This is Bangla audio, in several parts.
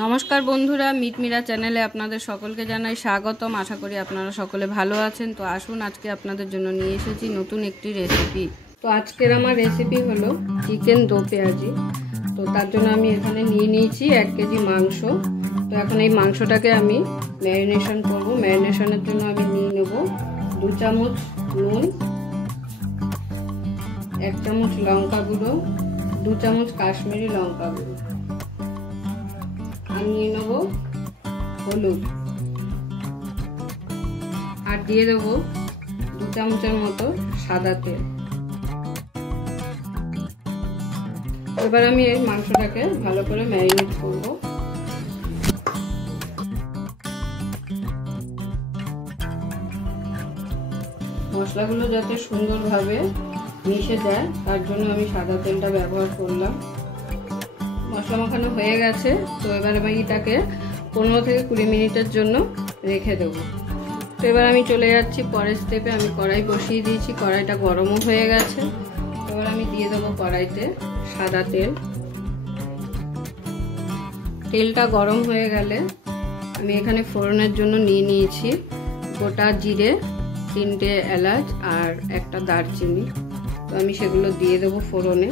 নমস্কার বন্ধুরা, মিটমিরা চ্যানেলে আপনাদের সকলকে জানাই স্বাগতম। আশা করি আপনারা সকলে ভালো আছেন। তো আসুন, আজকে আপনাদের জন্য নিয়ে এসেছি নতুন একটি রেসিপি। তো আজকের আমার রেসিপি হলো চিকেন দো পেঁয়াজি। তো তার জন্য আমি এখানে নিয়ে নিয়েছি 1 কেজি মাংস। তো এখন এই মাংসটাকে আমি ম্যারিনেশন করব। ম্যারিনেশনের জন্য আমি নিয়ে নেব 2 চামচ নুন, 1 চামচ লঙ্কা গুঁড়ো, 2 চামচ কাশ্মীরি লঙ্কা গুঁড়ো, আর নিয়ে নেব হলুদ, আর দিয়ে দেবো 2 চামচের মতো সাদা তেল। এবার আমি এই মাংসটাকে ভালো করে ম্যারিনেট করব। মশলাগুলো যাতে সুন্দরভাবে মিশে যায় তার জন্য আমি সাদা তেলটা ব্যবহার করলাম। মশলা মাখানো হয়ে গেছে। তো এবার আমি এটাকে 15 থেকে 20 মিনিটের জন্য রেখে দেবো। তো এবার আমি চলে যাচ্ছি পরের স্টেপে। আমি কড়াই বসিয়ে দিয়েছি, কড়াইটা গরমও হয়ে গেছে। এবার আমি দিয়ে দেবো কড়াইতে সাদা তেল। তেলটা গরম হয়ে গেলে আমি এখানে ফোড়নের জন্য নিয়ে নিয়েছি গোটা জিরে, 3টে এলাচ আর 1টা দারচিনি। তো আমি সেগুলো দিয়ে দেবো ফোড়নে।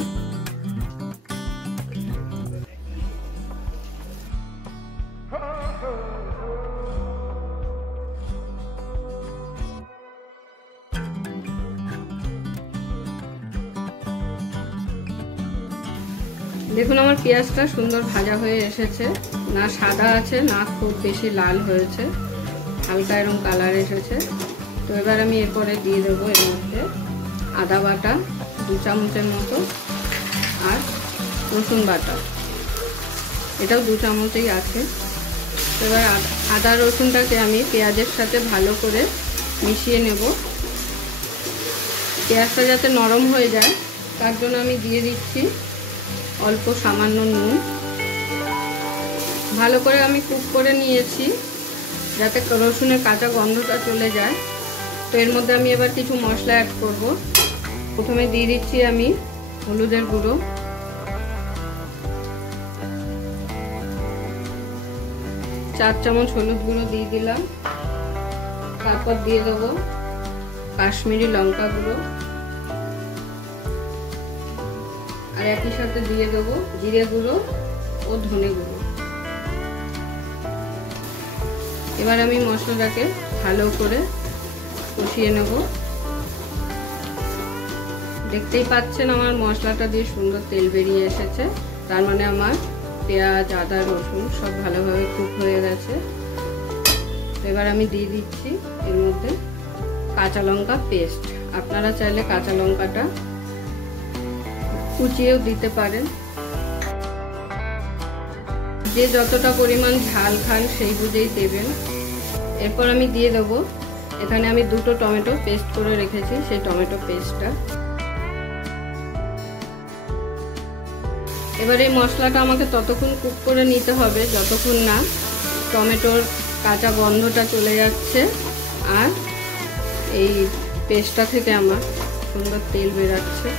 দেখুন, আমার পেঁয়াজটা সুন্দর ভাজা হয়ে এসেছে, না সাদা আছে না খুব বেশি লাল হয়েছে, হালকা এরকম কালার এসেছে। তো এবার আমি এরপরে দিয়ে দেবো এর মধ্যে আদা বাটা 2 চামচের মতো, আর রসুন বাটা, এটাও 2 চামচই আছে। তো এবার আদা রসুনটাকে আমি পেঁয়াজের সাথে ভালো করে মিশিয়ে নেব। পেঁয়াজটা যাতে নরম হয়ে যায় তার জন্য আমি দিয়ে দিচ্ছি অল্প সামান্য নুন। ভালো করে আমি কুক করে নিয়েছি যাতে রসুনের কাঁচা গন্ধটা চলে যায়। তো এর মধ্যে আমি এবার কিছু মশলা অ্যাড করব। প্রথমে দিয়ে দিচ্ছি আমি হলুদের গুঁড়ো, 4 চামচ হলুদ গুঁড়ো দিয়ে দিলাম। তারপর দিয়ে দেবো কাশ্মীরি লঙ্কা গুঁড়ো, আর একই সাথে দিয়ে দেবো জিরে গুঁড়ো ও ধনে গুঁড়ো। এবার আমি মশলাটাকে ভালো করে কষিয়ে নেব। দেখতেই পাচ্ছেন আমার মশলাটা দিয়ে সুন্দর তেল বেরিয়ে এসেছে, তার মানে আমার পেঁয়াজ, আদা, রসুন সব ভালোভাবে কুক হয়ে গেছে। এবার আমি দিয়ে দিচ্ছি এর মধ্যে কাঁচা লঙ্কা পেস্ট। আপনারা চাইলে কাঁচা লঙ্কাটা কুচিয়েও দিতে পারেন, যে যতটা পরিমাণ ঝাল খান সেই বুঝেই দেবেন। এরপর আমি দিয়ে দেবো এখানে আমি 2টো টমেটো পেস্ট করে রেখেছি, সেই টমেটো পেস্টটা। এবার এই মশলাটা আমাকে ততক্ষণ কুক করে নিতে হবে যতক্ষণ না টমেটোর কাঁচা গন্ধটা চলে যাচ্ছে আর এই পেস্টটা থেকে আমার সুন্দর তেল বেরাচ্ছে।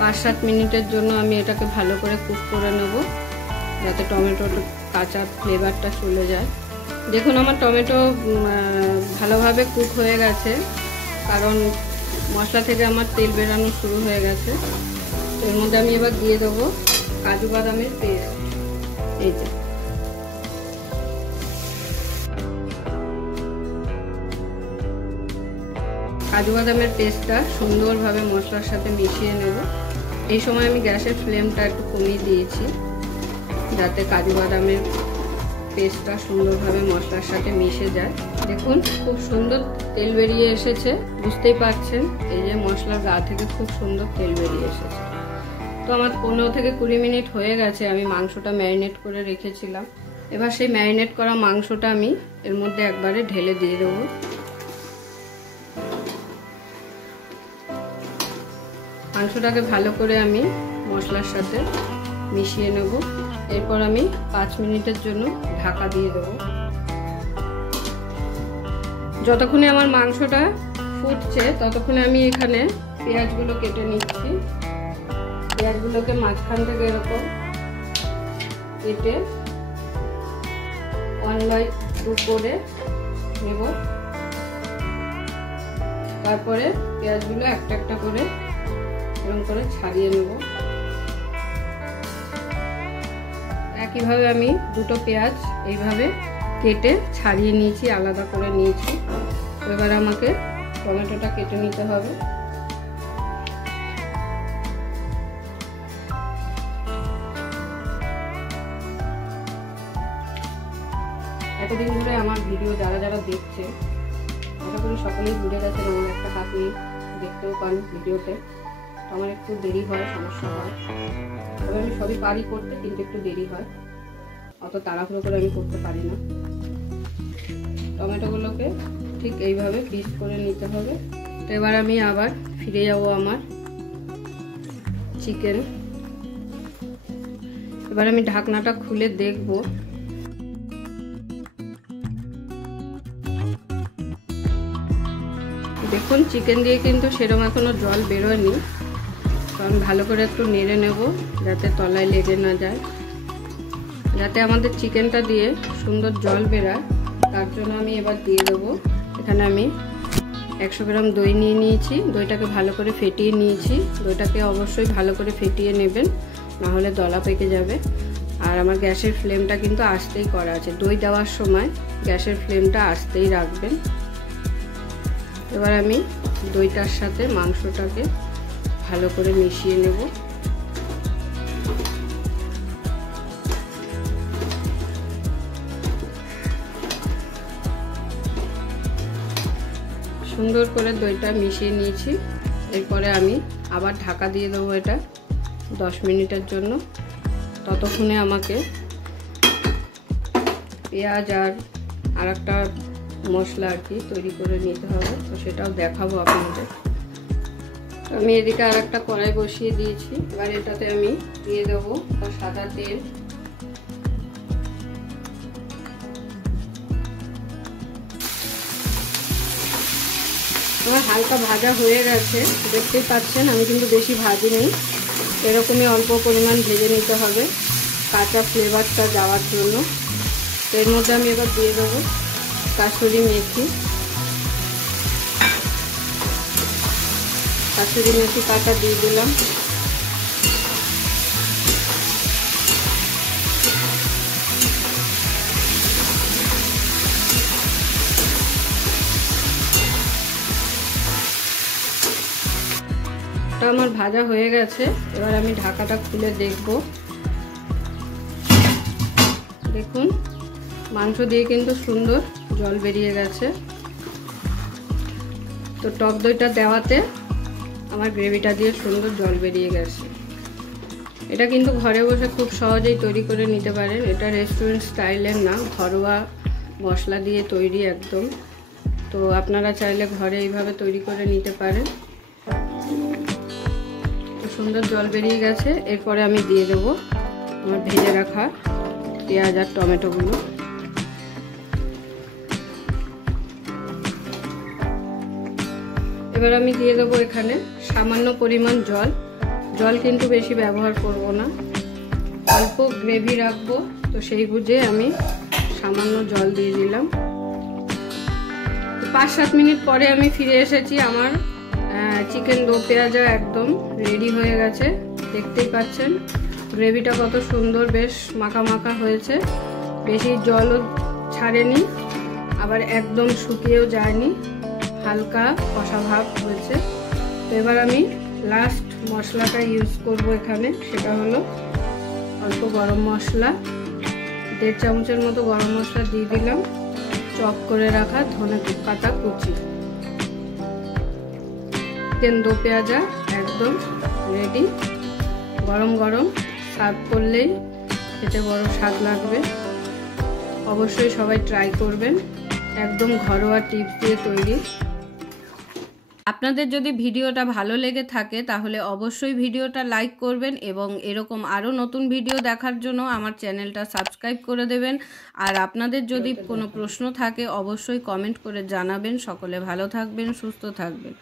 5-7 মিনিটের জন্য আমি এটাকে ভালো করে কুক করে নেব যাতে টমেটোর কাঁচা ফ্লেভারটা চলে যায়। দেখুন, আমার টমেটো ভালোভাবে কুক হয়ে গেছে, কারণ মশলা থেকে আমার তেল বেরানো শুরু হয়ে গেছে। তো এর মধ্যে আমি এবার দিয়ে দেবো কাজু বাদামের পেস্ট। এই যে কাজু বাদামের পেস্টটা সুন্দরভাবে মশলার সাথে মিশিয়ে নেব। এই সময় আমি গ্যাসের ফ্লেমটা একটু কমিয়ে দিয়েছি যাতে কাজু বাদামের পেস্টটা সুন্দরভাবে মশলার সাথে মিশে যায়। দেখুন, খুব সুন্দর তেল বেরিয়ে এসেছে, বুঝতেই পারছেন। এই যে মশলার গা থেকে খুব সুন্দর তেল বেরিয়ে এসেছে। তো আমার 15 থেকে 20 মিনিট হয়ে গেছে। আমি মাংসটা ম্যারিনেট করে রেখেছিলাম। এবার সেই ম্যারিনেট করা মাংসটা আমি এর মধ্যে একবারে ঢেলে দিয়ে দেবো। মাংসটাকে ভালো করে আমি মশলার সাথে মিশিয়ে নেব। এরপর আমি 5 মিনিটের জন্য ঢাকা দিয়ে দেবো। যতক্ষণে আমার মাংসটা ফুটছে ততক্ষণে আমি এখানে পেঁয়াজগুলো কেটে নিচ্ছি। পেঁয়াজগুলোকে মাঝখান থেকে এরকম কেটে 1/2 করে নেব। তারপরে পেঁয়াজগুলো একটা একটা করে এরকম করে ছাড়িয়ে নেব। একইভাবে আমি দুটো পেঁয়াজ এইভাবে কেটে ছাড়িয়ে নিয়েছি, আলাদা করে নিয়েছি। এবার আমাকে টমেটোটা কেটে নিতে হবে। এতদিন ধরে আমার ভিডিও যারা যারা দেখছে, আশা করি সকলেই বুঝে গেছেন আমার একটা হাত নেই, দেখতেও পান ভিডিওতে। আমার একটু দেরি হয়, সমস্যা হয়, তবে আমি সবই পারি করতে, কিন্তু একটু দেরি হয়, অত তাড়াহুড়ো করে আমি করতে পারি না। টমেটোগুলোকে ঠিক এইভাবে পিস করে নিতে হবে। তো এবার আমি আবার ফিরে যাব আমার চিকেন। এবার আমি ঢাকনাটা খুলে দেখব। দেখুন চিকেন দিয়ে কিন্তু সেরকম এখনো জল বেরোয়নি, তো আমি ভালো করে একটু নেড়ে নেব যাতে তলায় লেগে না যায়, যাতে আমাদের চিকেনটা দিয়ে সুন্দর জল বেরায়। তার জন্য আমি এবার দিয়ে দেবো, এখানে আমি 100 গ্রাম দই নিয়ে নিয়েছি। দইটাকে ভালো করে ফেটিয়ে নিয়েছি। দইটাকে অবশ্যই ভালো করে ফেটিয়ে নেবেন, না হলে দলা পেকে যাবে। আর আমার গ্যাসের ফ্লেমটা কিন্তু আস্তেই করা আছে, দই দেওয়ার সময় গ্যাসের ফ্লেমটা আস্তেই রাখবেন। এবার আমি দইটার সাথে মাংসটাকে ভালো করে মিশিয়ে নেব। সুন্দর করে দইটা মিশিয়ে নিয়েছি। এরপরে আমি আবার ঢাকা দিয়ে দেবো এটা 10 মিনিটের জন্য। ততক্ষণে আমাকে পেঁয়াজ আর একটা মশলা আর কি তৈরি করে নিতে হবে, তো সেটাও দেখাবো আপনাদের। আমি এদিকে আর একটা কড়াই বসিয়ে দিয়েছি। এবার এটাতে আমি দিয়ে দেবো সাদা তেল। আমার হালকা ভাজা হয়ে গেছে, দেখতেই পাচ্ছেন। আমি কিন্তু বেশি ভাজিনি, এরকমই অল্প পরিমাণ ভেজে নিতে হবে কাঁচা ফ্লেভারটা যাওয়ার জন্য। তো এর মধ্যে আমি এবার দিয়ে দেবো কাসুরি মেথি। কাসুরি মেথি কাটা দিয়ে দিলাম। আমার ভাজা হয়ে গেছে। এবার আমি ঢাকাটা খুলে দেখব। দেখুন মাংস দিয়ে কিন্তু সুন্দর জল বেরিয়ে গেছে। তো টক দইটা দেওয়াতে আমার গ্রেভিটা দিয়ে সুন্দর জল বেরিয়ে গেছে। এটা কিন্তু ঘরে বসে খুব সহজেই তৈরি করে নিতে পারেন। এটা রেস্টুরেন্ট স্টাইলের না, ঘরোয়া মশলা দিয়ে তৈরি একদম। তো আপনারা চাইলে ঘরে এইভাবে তৈরি করে নিতে পারেন। সুন্দর জল বেরিয়ে গেছে। এরপরে আমি দিয়ে দেবো আমার ভেজে রাখা পেঁয়াজ আর টমেটোগুলো। এবার আমি দিয়ে দেবো এখানে সামান্য পরিমাণ জল। জল কিন্তু বেশি ব্যবহার করব না, অল্প গ্রেভি রাখবো, তো সেই বুঝে আমি সামান্য জল দিয়ে দিলাম। 5-7 মিনিট পরে আমি ফিরে এসেছি। আমার চিকেন দো পেঁয়াজা একদম রেডি হয়ে গেছে। দেখতেই পাচ্ছেন গ্রেভিটা কত সুন্দর, বেশ মাখা মাখা হয়েছে, বেশি জলও ছাড়েনি, আবার একদম শুকিয়েও যায়নি, হালকা কষা ভাব হয়েছে। তো এবার আমি লাস্ট মশলাটা ইউজ করব এখানে, সেটা হলো অল্প গরম মশলা। 1.5 চামচের মতো গরম মশলা দিয়ে দিলাম, চপ করে রাখা ধনে পাতা কুচি। চিকেন দো পেঁয়াজা একদম রেডি। গরম গরম সার্ভ করলেই খেতে বড় স্বাদ লাগবে। অবশ্যই সবাই ট্রাই করবেন, একদম ঘরোয়া টিপস দিয়ে তৈরি। আপনাদের যদি ভিডিওটা ভালো লেগে থাকে তাহলে অবশ্যই ভিডিওটা লাইক করবেন এবং এরকম আরও নতুন ভিডিও দেখার জন্য আমার চ্যানেলটা সাবস্ক্রাইব করে দেবেন। আর আপনাদের যদি কোনো প্রশ্ন থাকে অবশ্যই কমেন্ট করে জানাবেন। সকলে ভালো থাকবেন, সুস্থ থাকবেন।